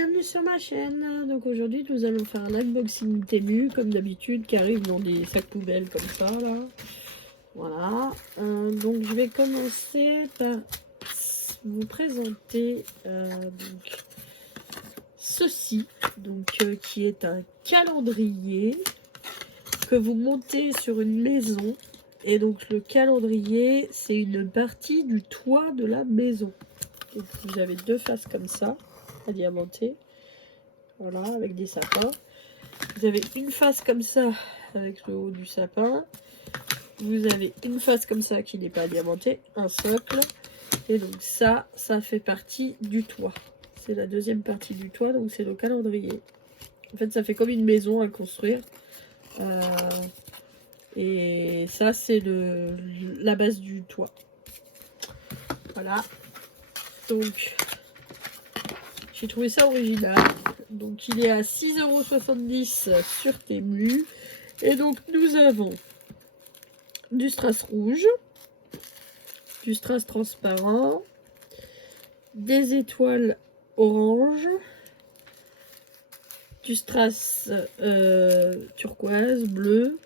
bienvenue sur ma chaîne. Donc aujourd'hui nous allons faire un unboxing Temu comme d'habitude qui arrive dans des sacs poubelles comme ça là. Voilà. Donc je vais commencer par vous présenter donc ceci, qui est un calendrier que vous montez sur une maison. Et donc le calendrier, c'est une partie du toit de la maison. Donc vous avez deux faces comme ça, à diamanter. Voilà, avec des sapins. Vous avez une face comme ça, avec le haut du sapin. Vous avez une face comme ça qui n'est pas diamantée, un socle. Et donc ça fait partie du toit. C'est la deuxième partie du toit, donc c'est le calendrier. En fait, ça fait comme une maison à construire. Et ça, c'est la base du toit. Voilà. Donc, j'ai trouvé ça original. Donc, il est à 6,70 € sur Temu. Et donc, nous avons du strass rouge, du strass transparent, des étoiles orange, du strass turquoise, bleu,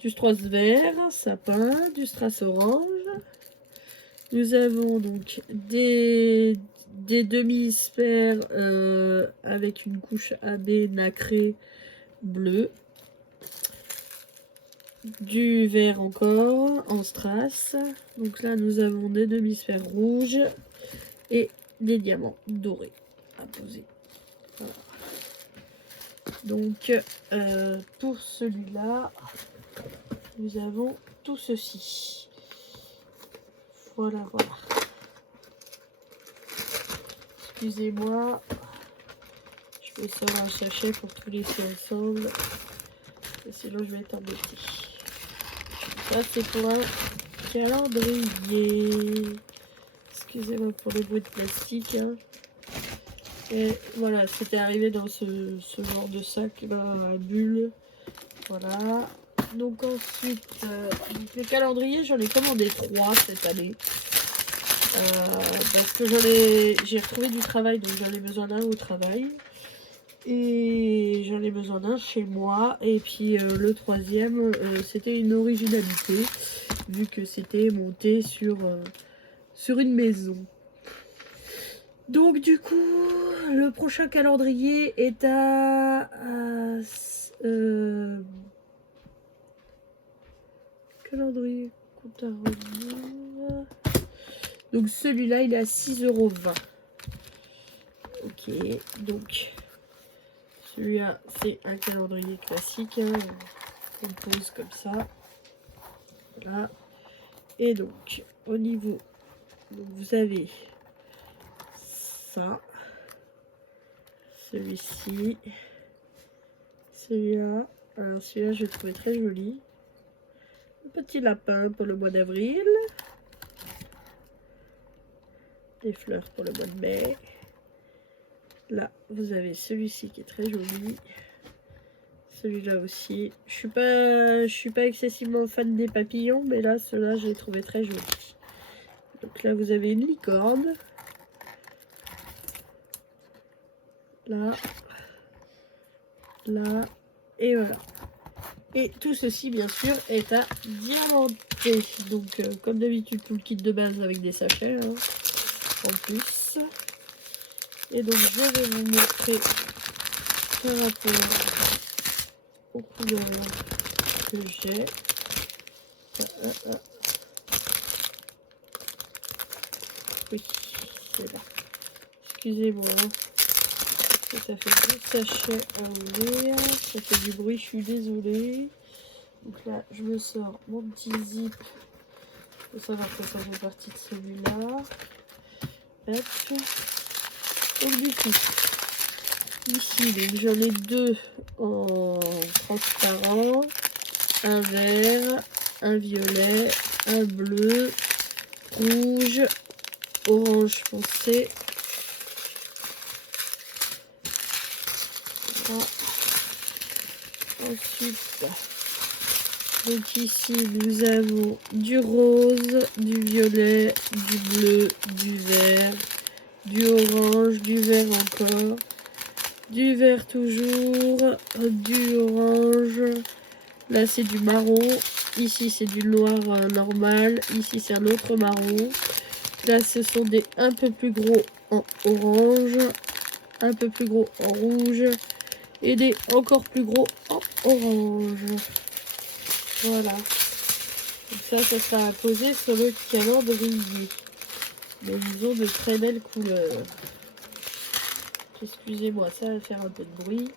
du strass vert, sapin, du strass orange. Nous avons donc des demi-sphères avec une couche AB nacrée bleu, du vert encore en strass. Donc là nous avons des demi-sphères rouges et des diamants dorés à poser. Voilà. Donc pour celui-là, nous avons tout ceci. Voilà, voilà. Excusez-moi. Je vais sortir un sachet pour tout laisser ensemble. Et sinon, je vais être embêtée. Ça, c'est pour un calendrier. Excusez-moi pour le bruit de plastique. Hein. Et voilà, c'était arrivé dans ce genre de sac là, à bulle. Voilà. Donc ensuite, les calendriers, j'en ai commandé 3 cette année. Parce que j'ai retrouvé du travail, donc j'en ai besoin d'un au travail. Et j'en ai besoin d'un chez moi. Et puis le troisième, c'était une originalité, vu que c'était monté sur une maison. Donc du coup, le prochain calendrier est à calendrier compte à rebours. Donc celui-là, il est à 6,20 €. Ok, donc celui-là, c'est un calendrier classique. Hein, on pose comme ça. Voilà. Et donc, au niveau, donc vous avez ça, celui-ci, celui-là. Alors celui-là, je l'ai trouvé très joli. Un petit lapin pour le mois d'avril. Des fleurs pour le mois de mai. Là, vous avez celui-ci qui est très joli. Celui-là aussi. Je suis pas excessivement fan des papillons, mais là, ceux-là, je les trouvais très jolis. Donc là, vous avez une licorne. Là. Là. Et voilà. Et tout ceci, bien sûr, est à diamanter. Donc, comme d'habitude, tout le kit de base avec des sachets, hein, en plus. Et donc, je vais vous montrer par rapport aux couleurs que j'ai. Oui, c'est là. Excusez-moi. Ça fait 2 sachets à ouvrir. Ça fait du bruit, je suis désolée. Donc là, je me sors mon petit zip. Il faut savoir que ça fait partie de celui-là. Hop. Donc du coup, ici, j'en ai 2 en transparent. Un vert, un violet, un bleu, rouge, orange foncé. Voilà. Ensuite, donc ici nous avons du rose, du violet, du bleu, du vert, du orange, du vert encore, Du vert toujours, du orange. Là c'est du marron. Ici c'est du noir normal. Ici c'est un autre marron. Là ce sont des un peu plus gros en orange. Un peu plus gros en rouge. Et des encore plus gros en orange. Voilà. Donc ça sera posé sur le calendrier. Mais ils ont de très belles couleurs. Excusez-moi, ça va faire un peu de bruit.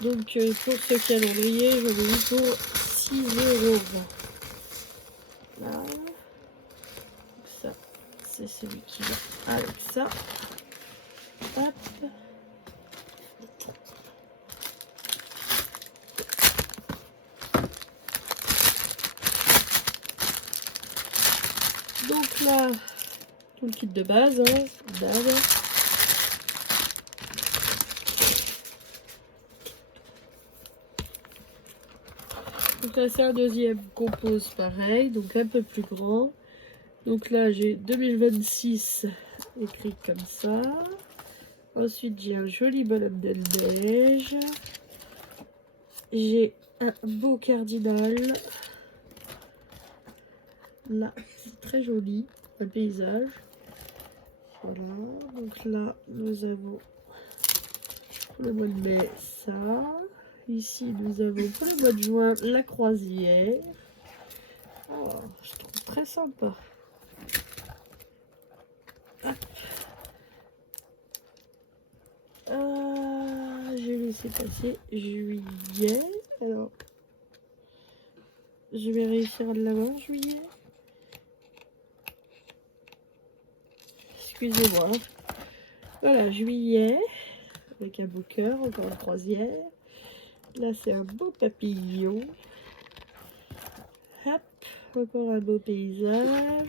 Donc pour ce calendrier, je l'ai eu pour 6 €. Là. Donc ça, c'est celui qui va avec ça. Hop. Donc là, tout le kit de base, hein, d'hab. Donc là, c'est un deuxième qu'on pose pareil, donc un peu plus grand. Donc là, j'ai 2026 écrit comme ça. Ensuite, j'ai un joli bonhomme de neige. J'ai un beau cardinal. Là, c'est très joli, un paysage. Voilà, donc là, nous avons pour le mois de mai ça. Ici, nous avons pour le mois de juin la croisière. Oh, je trouve très sympa. J'ai laissé passer juillet. Alors, je vais réussir à l'avoir juillet. Excusez-moi. Voilà, juillet. Avec un beau cœur, encore une croisière. Là, c'est un beau papillon. Hop, encore un beau paysage.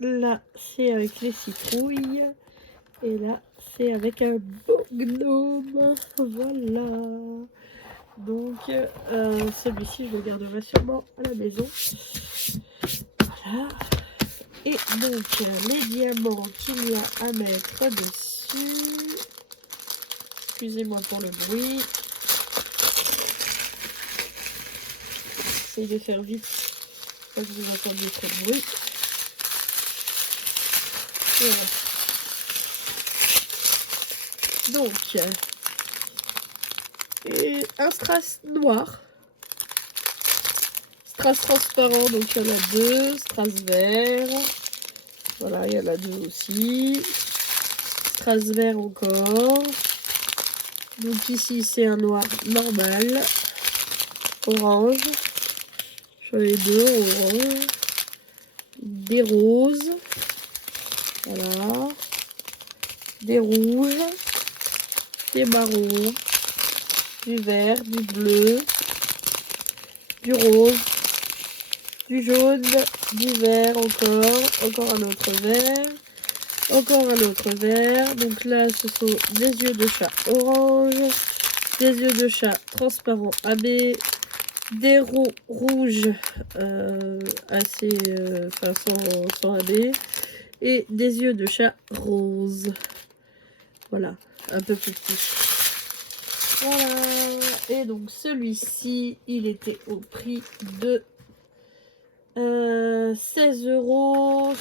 Là, c'est avec les citrouilles. Et là, c'est avec un beau gnome. Voilà. Donc, celui-ci, je le garderai sûrement à la maison. Voilà. Et donc, les diamants qu'il y a à mettre dessus. Excusez-moi pour le bruit. J'essaie de faire vite. Pas que vous entendiez trop de bruit. Voilà. Donc, et un strass noir. Strass transparent, donc il y en a deux. Strass vert. Voilà, il y en a deux aussi. Strass vert encore. Donc ici, c'est un noir normal. Orange. J'en ai deux, orange. Des roses. Voilà. Des rouges. Des marrons. Du vert, du bleu. Du rose. Du jaune. Du vert encore un autre vert. Encore un autre vert. Donc là, ce sont des yeux de chat orange. Des yeux de chat transparent AB. Des rouges assez sans AB. Et des yeux de chat rose. Voilà, un peu plus petit. Voilà. Et donc celui-ci, il était au prix de 16,76 €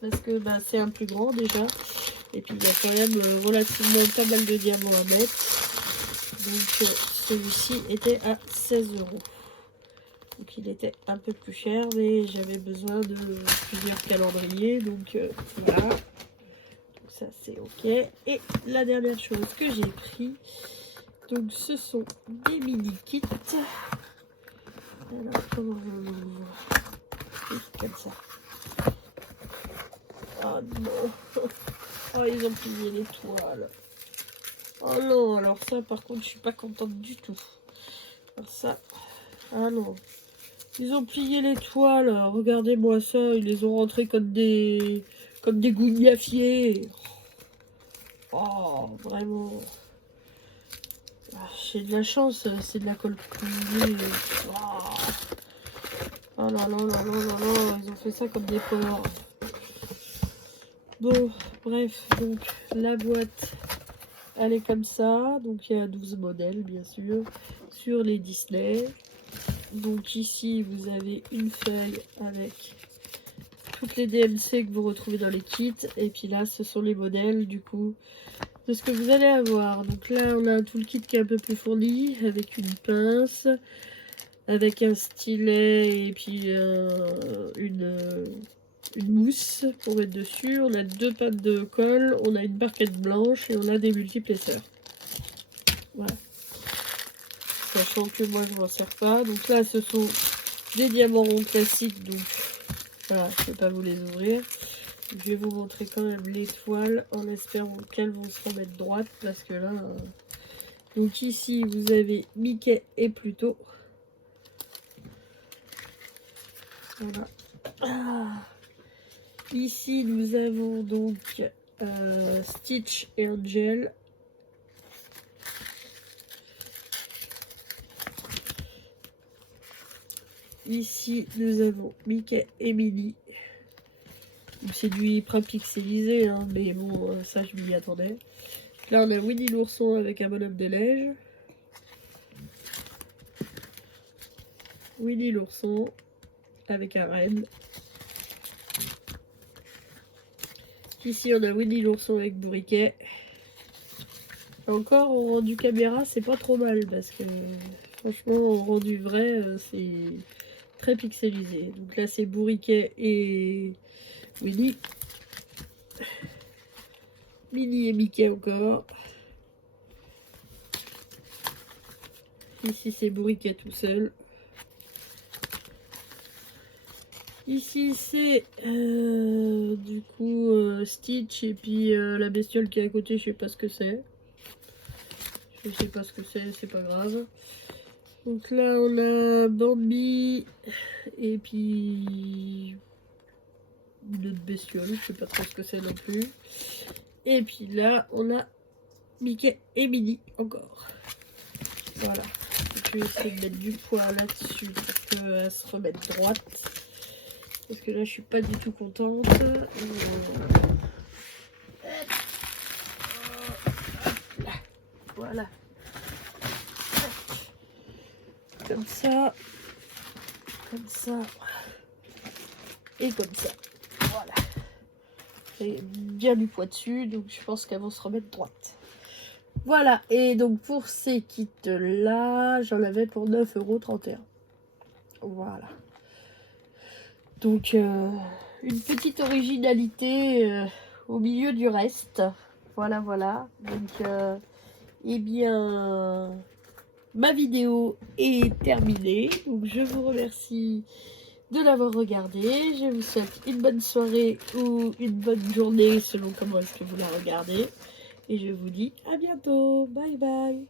parce que bah, c'est un plus grand déjà. Et puis il y a quand même relativement pas mal de diamants à mettre. Donc celui-ci était à 16 €. Donc il était un peu plus cher, mais j'avais besoin de plusieurs calendriers. Donc voilà. Donc ça c'est ok. Et la dernière chose que j'ai pris, donc ce sont des mini kits. Alors comment on ouvre? Comme ça. Oh non. Oh, ils ont plié les toiles. Oh non, alors ça par contre je suis pas contente du tout. Alors ça, ah non. Ils ont plié les toiles, regardez-moi ça, ils les ont rentrés comme des gougnafiers. Oh, vraiment. Ah, j'ai de la chance, c'est de la colle coulée. Oh là là là là là là, ils ont fait ça comme des porcs. Bon, bref, donc la boîte, elle est comme ça. Donc il y a 12 modèles, bien sûr, sur les Disney. Donc ici, vous avez une feuille avec toutes les DMC que vous retrouvez dans les kits. Et puis là, ce sont les modèles, du coup, de ce que vous allez avoir. Donc là, on a tout le kit qui est un peu plus fourni, avec une pince, avec un stylet et puis une mousse pour mettre dessus. On a 2 pattes de colle, on a une barquette blanche et on a des multiplesseurs. Voilà. Sachant que moi je m'en sers pas. Donc là ce sont des diamants ronds classiques. Donc voilà, je ne peux pas vous les ouvrir. Je vais vous montrer quand même les toiles en espérant qu'elles vont se remettre droites. Parce que là... Donc ici vous avez Mickey et Pluto. Voilà. Ah. Ici, nous avons donc Stitch et Angel. Ici, nous avons Mickey et Minnie. C'est du hyper pixelisé, hein, mais bon, ça, je m'y attendais. Là, on a Winnie l'ourson avec un bonhomme de neige. Winnie l'ourson avec un renne. Ici, on a Winnie l'ourson avec Bourriquet. Encore, en rendu caméra, c'est pas trop mal parce que franchement, en rendu vrai, c'est très pixelisé. Donc là, c'est Bourriquet et Winnie. Minnie et Mickey encore. Ici, c'est Bourriquet tout seul. Ici, c'est du coup Stitch et puis la bestiole qui est à côté, je sais pas ce que c'est. Je sais pas ce que c'est pas grave. Donc là, on a Bambi et puis une autre bestiole, je sais pas trop ce que c'est non plus. Et puis là, on a Mickey et Minnie encore. Voilà. Je vais essayer de mettre du poids là-dessus pour qu'elle se remette droite. Parce que là, je suis pas du tout contente. Voilà. Comme ça. Comme ça. Et comme ça. Voilà. J'ai bien du poids dessus, donc je pense qu'elles vont se remettre droite. Voilà. Et donc pour ces kits-là, j'en avais pour 9,31 €. Voilà. Donc, une petite originalité au milieu du reste. Voilà, voilà. Donc, eh bien, ma vidéo est terminée. Donc, je vous remercie de l'avoir regardé. Je vous souhaite une bonne soirée ou une bonne journée selon comment est-ce que vous la regardez. Et je vous dis à bientôt. Bye bye.